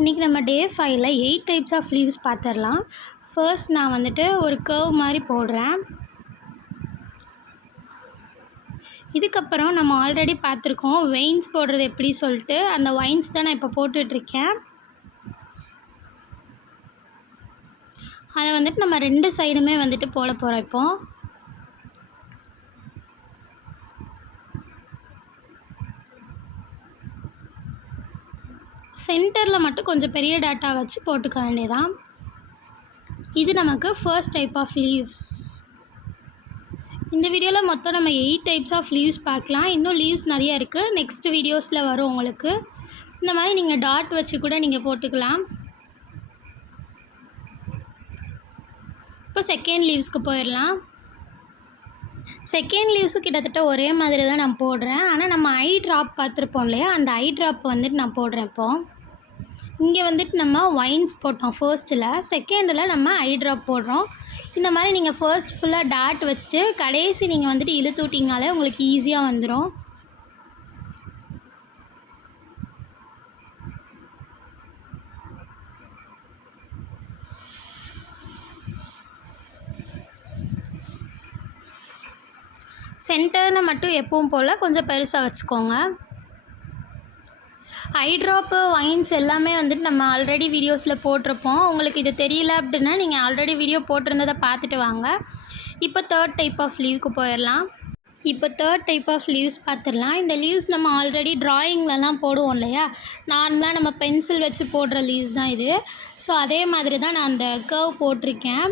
இன்றைக்கி நம்ம டே 5ல் 8 types of leaves பார்த்துடலாம். ஃபர்ஸ்ட் நான் வந்துட்டு ஒரு கர்வ் மாதிரி போடுறேன். இதுக்கப்புறம் நம்ம ஆல்ரெடி பார்த்துருக்கோம் வெயின்ஸ் போடுறது எப்படி சொல்லிட்டு, அந்த வைன்ஸ் தான் நான் இப்போ போட்டுட்ருக்கேன். அதை வந்துட்டு நம்ம 2 சைடுமே வந்துட்டு போட போகிறோம். இப்போது சென்டரில் மட்டும் கொஞ்சம் பெரிய டாட்டா வச்சு போட்டுக்க வேண்டியதான். இது நமக்கு ஃபர்ஸ்ட் டைப் ஆஃப் லீவ்ஸ். இந்த வீடியோவில் மொத்தம் நம்ம 8 டைப்ஸ் ஆஃப் லீவ்ஸ் பார்க்கலாம். இன்னும் லீவ்ஸ் நிறையா இருக்குது, நெக்ஸ்ட் வீடியோஸில் வரும் உங்களுக்கு. இந்த மாதிரி நீங்கள் டாட் வச்சு கூட நீங்கள் போட்டுக்கலாம். இப்போ செகண்ட் லீவ்ஸ்க்கு போயிடலாம். செகண்ட் லீவ்ஸும் கிட்டத்தட்ட ஒரே மாதிரி தான் நான் போடுறேன். ஆனால் நம்ம ஐ ட்ராப் பார்த்துருப்போம் இல்லையா, அந்த ஐ ட்ராப் வந்துட்டு நான் போடுறேன். இப்போது இங்கே வந்துட்டு நம்ம வைன்ஸ் போட்டோம் ஃபர்ஸ்ட்டில், செகண்டில் நம்ம ஐ ட்ராப் போடுறோம். இந்த மாதிரி நீங்கள் ஃபர்ஸ்ட் ஃபுல்லாக டாட் வச்சுட்டு கடைசி நீங்கள் வந்துட்டு இழுத்து விட்டிங்கனாலே உங்களுக்கு ஈஸியாக வந்துடும். சென்டரில் மட்டும் எப்பவும் போல் கொஞ்சம் பெருசாக வச்சுக்கோங்க. ஐ ட்ராப்பு வைன்ஸ் எல்லாமே வந்துட்டு நம்ம ஆல்ரெடி வீடியோஸில் போட்டிருப்போம். உங்களுக்கு இது தெரியல அப்படின்னா நீங்கள் ஆல்ரெடி வீடியோ போட்டிருந்ததை பார்த்துட்டு வாங்க. இப்போ தேர்ட் டைப் ஆஃப் லீவுக்கு போயிடலாம். இப்போ தேர்ட் டைப் ஆஃப் லீவ்ஸ் பார்த்துடலாம். இந்த லீவ்ஸ் நம்ம ஆல்ரெடி ட்ராயிங்லலாம் போடுவோம் இல்லையா, நார்மலாக நம்ம பென்சில் வச்சு போடுற லீவ்ஸ் தான் இது. ஸோ அதே மாதிரி தான் நான் அந்த கர்வ் போட்டிருக்கேன்.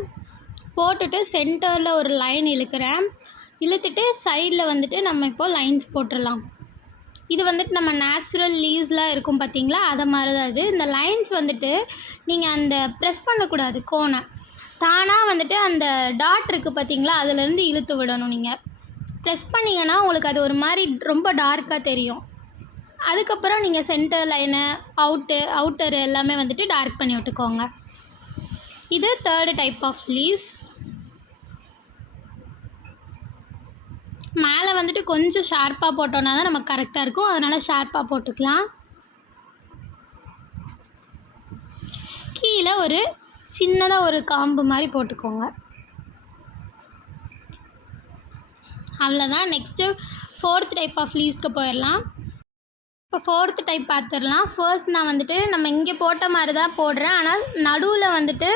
போட்டுட்டு சென்டரில் ஒரு லைன் இழுக்கிறேன். இழுத்துட்டு சைடில் வந்துட்டு நம்ம இப்போது லைன்ஸ் போட்டுடலாம். இது வந்துட்டு நம்ம நேச்சுரல் லீவ்ஸ்லாம் இருக்கும் பார்த்திங்களா, அதை மாதிரி தான் இது. இந்த லைன்ஸ் வந்துட்டு நீங்கள் அந்த ப்ரெஸ் பண்ணக்கூடாது, கோனை தானாக வந்துட்டு அந்த டாட் இருக்குது பார்த்திங்களா, அதிலேருந்து இழுத்து விடணும். நீங்கள் ப்ரெஸ் பண்ணிங்கன்னா உங்களுக்கு அது ஒரு மாதிரி ரொம்ப டார்க்காக தெரியும். அதுக்கப்புறம் நீங்கள் சென்டர் லைனு அவுட்டரு எல்லாமே வந்துட்டு டார்க் பண்ணி விட்டுக்கோங்க. இது தேர்டு டைப் ஆஃப் லீவ்ஸ். மேலே வந்துட்டு கொஞ்சம் ஷார்ப்பாக போட்டோன்னா தான் நமக்கு கரெக்டாக இருக்கும், அதனால் ஷார்ப்பாக போட்டுக்கலாம். கீழே ஒரு சின்னதாக ஒரு காம்பு மாதிரி போட்டுக்கோங்க. அவ்வளோதான். நெக்ஸ்ட்டு ஃபோர்த் டைப் ஆஃப் லீவ்ஸ்க்கு போயிடலாம். இப்போ ஃபோர்த்து டைப் பார்த்துடலாம். ஃபர்ஸ்ட் நான் வந்துட்டு நம்ம இங்கே போட்ட மாதிரி தான் போடுறேன், ஆனால் நடுவில் வந்துட்டு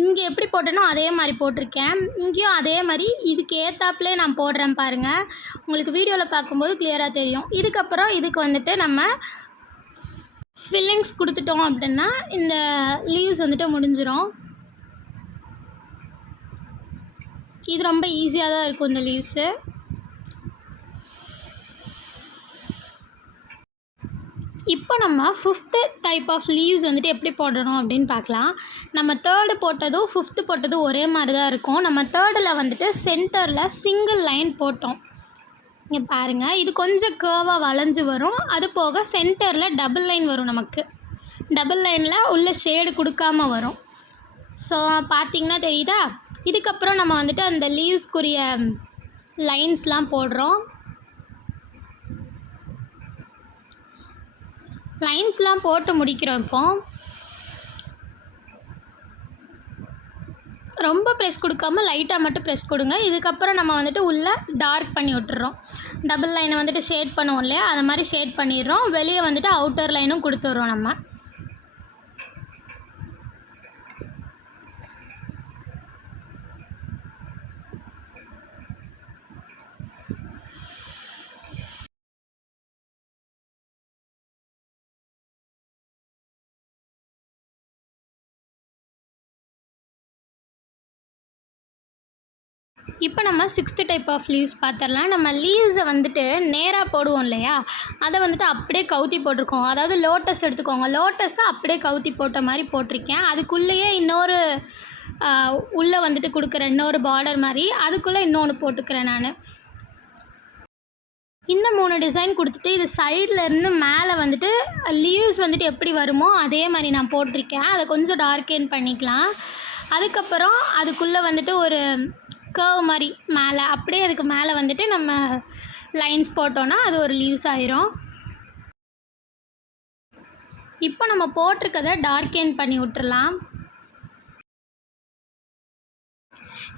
இங்கே எப்படி போட்டேனோ அதே மாதிரி போட்டிருக்கேன். இங்கேயும் அதே மாதிரி இதுக்கு ஏற்றாப்புலே நான் போடுறேன் பாருங்கள், உங்களுக்கு வீடியோவில் பார்க்கும்போது கிளியராக தெரியும். இதுக்கப்புறம் இதுக்கு வந்துட்டு நம்ம ஃபில்லிங்ஸ் கொடுத்துட்டோம் அப்படின்னா இந்த லீவ்ஸ் வந்துட்டு முடிஞ்சிடும். இது ரொம்ப ஈஸியாக தான் இருக்கும் இந்த லீவ்ஸு. இப்போ நம்ம ஃபிஃப்த்து டைப் ஆஃப் லீவ்ஸ் வந்துட்டு எப்படி போடணும் அப்படின்னு பார்க்கலாம். நம்ம தேர்டு போட்டதும் ஃபிஃப்த்து போட்டதும் ஒரே மாதிரி தான் இருக்கும். நம்ம தேர்டில் வந்துட்டு சென்டரில் சிங்கிள் லைன் போட்டோம். இங்கே பாருங்கள், இது கொஞ்சம் கர்வாக வளைஞ்சு வரும். அது போக சென்டரில் டபுள் லைன் வரும். நமக்கு டபுள் லைனில் உள்ள ஷேடு கொடுக்காம வரும். ஸோ பார்த்திங்கன்னா தெரியுதா. இதுக்கப்புறம் நம்ம வந்துட்டு அந்த லீவ்ஸ்க்குரிய லைன்ஸ்லாம் போடுறோம். லைன்ஸ்லாம் போட்டு முடிக்கிறோம். இப்போ ரொம்ப ப்ரெஸ் கொடுக்காமல் லைட்டாக மட்டும் ப்ரெஸ் கொடுங்க. இதுக்கப்புறம் நம்ம வந்துட்டு உள்ளே டார்க் பண்ணி விட்டுறோம். டபுள் லைனை வந்துட்டு ஷேட் பண்ணுவோம் இல்லையா, அதை மாதிரி ஷேட் பண்ணிடுறோம். வெளியே வந்துட்டு அவுட்டர் லைனும் கொடுத்துட்றோம் நம்ம. இப்போ நம்ம சிக்ஸ்த்து டைப் ஆஃப் லீவ்ஸ் பார்த்துடலாம். நம்ம லீவ்ஸை வந்துட்டு நேராக போடுவோம் இல்லையா, அதை வந்துட்டு அப்படியே கவுத்தி போட்டிருக்கோம். அதாவது லோட்டஸ் எடுத்துக்கோங்க, லோட்டஸை அப்படியே கவுத்தி போட்ட மாதிரி போட்டிருக்கேன். அதுக்குள்ளேயே இன்னொரு உள்ளே வந்துட்டு கொடுக்குறேன், இன்னொரு பார்டர் மாதிரி, அதுக்குள்ளே இன்னொன்று போட்டுக்கிறேன் நான். இந்த 3 டிசைன் கொடுத்துட்டு இது சைடில் இருந்து மேலே வந்துட்டு லீவ்ஸ் வந்துட்டு எப்படி வருமோ அதே மாதிரி நான் போட்டிருக்கேன். அதை கொஞ்சம் டார்க்கேன் பண்ணிக்கலாம். அதுக்கப்புறம் அதுக்குள்ளே வந்துட்டு ஒரு கர்வ் மாதிரி மேலே, அப்படியே அதுக்கு மேலே வந்துட்டு நம்ம லைன்ஸ் போட்டோன்னா அது ஒரு லீவ்ஸ் ஆயிரும். இப்போ நம்ம போட்டிருக்கதை டார்க்கென் பண்ணி விட்டுறலாம்.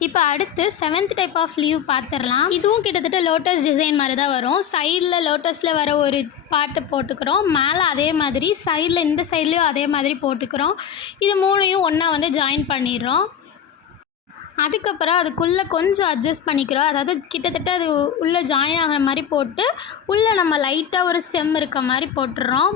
இப்போ அடுத்து 7th டைப் ஆஃப் லீவ் பார்த்துடலாம். இதுவும் கிட்டத்தட்ட லோட்டஸ் டிசைன் மாதிரி தான் வரும். சைடில் லோட்டஸில் வர ஒரு பார்ட்டு போட்டுக்கிறோம், மேலே அதே மாதிரி சைடில் இந்த சைட்லேயும் அதே மாதிரி போட்டுக்கிறோம். இது மூணையும் ஒன்றா வந்து ஜாயின் பண்ணிடுறோம். அதுக்கப்புறம் அதுக்குள்ளே கொஞ்சம் அட்ஜஸ்ட் பண்ணிக்கிறோம், அதாவது கிட்டத்தட்ட அது உள்ளே ஜாயின் ஆகிற மாதிரி போட்டு உள்ளே நம்ம லைட்டாக ஒரு ஸ்டெம் இருக்க மாதிரி போட்டுடுறோம்.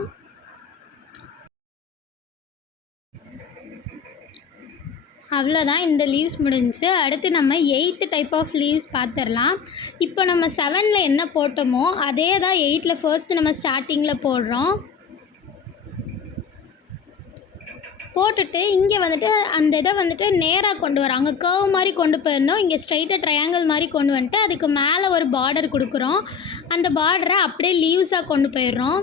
அவ்வளோதான், இந்த லீவ்ஸ் முடிஞ்சிச்சு. அடுத்து நம்ம 8th டைப் ஆஃப் லீவ்ஸ் பார்த்துடலாம். இப்போ நம்ம 7ல் என்ன போட்டோமோ அதே தான் 8ல் ஃபர்ஸ்ட்டு நம்ம ஸ்டார்டிங்கில் போடுறோம். போட்டுட்டு இங்கே வந்துட்டு அந்த இதை வந்துட்டு நேராக கொண்டு வரோம். அங்கே கர்வ் மாதிரி கொண்டு போயிருந்தோம், இங்கே ஸ்ட்ரைட்டாக ட்ரையாங்கிள் மாதிரி கொண்டு வந்துட்டு அதுக்கு மேலே ஒரு பார்டர் கொடுக்குறோம். அந்த பார்டரை அப்படியே லீவ்ஸாக கொண்டு போயிடுறோம்.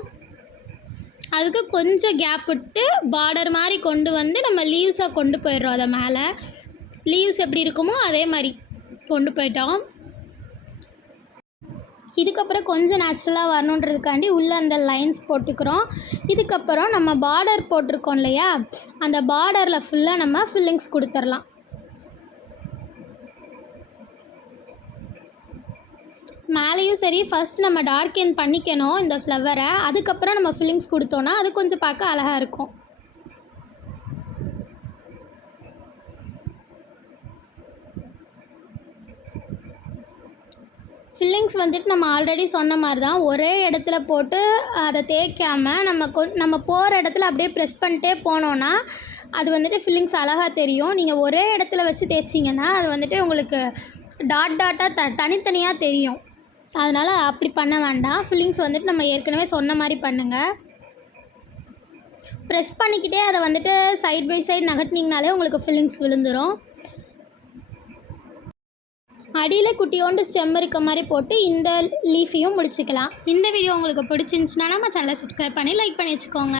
அதுக்கு கொஞ்சம் கேப் விட்டு பார்டர் மாதிரி கொண்டு வந்து நம்ம லீவ்ஸாக கொண்டு போயிடுறோம். அதை மேலே லீவ்ஸ் எப்படி இருக்குமோ அதே மாதிரி கொண்டு போயிட்டோம். இதுக்கப்புறம் கொஞ்சம் நேச்சுரலாக வரணுன்றதுக்காண்டி உள்ளே அந்த லைன்ஸ் போட்டுக்கிறோம். இதுக்கப்புறம் நம்ம பார்டர் போட்டிருக்கோம் இல்லையா, அந்த பார்டரில் ஃபுல்லாக நம்ம ஃபில்லிங்ஸ் கொடுத்துடலாம். மேலேயும் சரி, ஃபஸ்ட் நம்ம டார்க்கென் பண்ணிக்கணும் இந்த ஃப்ளவரை, அதுக்கப்புறம் நம்ம ஃபில்லிங்ஸ் கொடுத்தோன்னா அது கொஞ்சம் பார்க்க அழகாக இருக்கும். ஃபில்லிங்ஸ் வந்துட்டு நம்ம ஆல்ரெடி சொன்ன மாதிரி தான், ஒரே இடத்துல போட்டு அதை தேய்க்காமல் நம்ம போகிற இடத்துல அப்படியே ப்ரெஸ் பண்ணிட்டே போனோன்னா அது வந்துட்டு ஃபில்லிங்ஸ் அழகாக தெரியும். நீங்கள் ஒரே இடத்துல வச்சு தேய்ச்சிங்கன்னா அது வந்துட்டு உங்களுக்கு டாட்டாக தனித்தனியாக தெரியும். அதனால் அப்படி பண்ண வேண்டாம். ஃபில்லிங்ஸ் வந்துட்டு நம்ம ஏற்கனவே சொன்ன மாதிரி பண்ணுங்கள். ப்ரெஸ் பண்ணிக்கிட்டே அதை வந்துட்டு சைட் பை சைடு நகட்டினீங்கனாலே உங்களுக்கு ஃபில்லிங்ஸ் விழுந்துடும். அடியில் குட்டியோண்டு ஸ்டெம் இருக்க மாதிரி போட்டு இந்த லீஃபையும் முடிச்சுக்கலாம். இந்த வீடியோ உங்களுக்கு பிடிச்சிருந்துச்சுன்னா நம்ம சேனலை சப்ஸ்கிரைப் பண்ணி லைக் பண்ணி வச்சுக்கோங்க.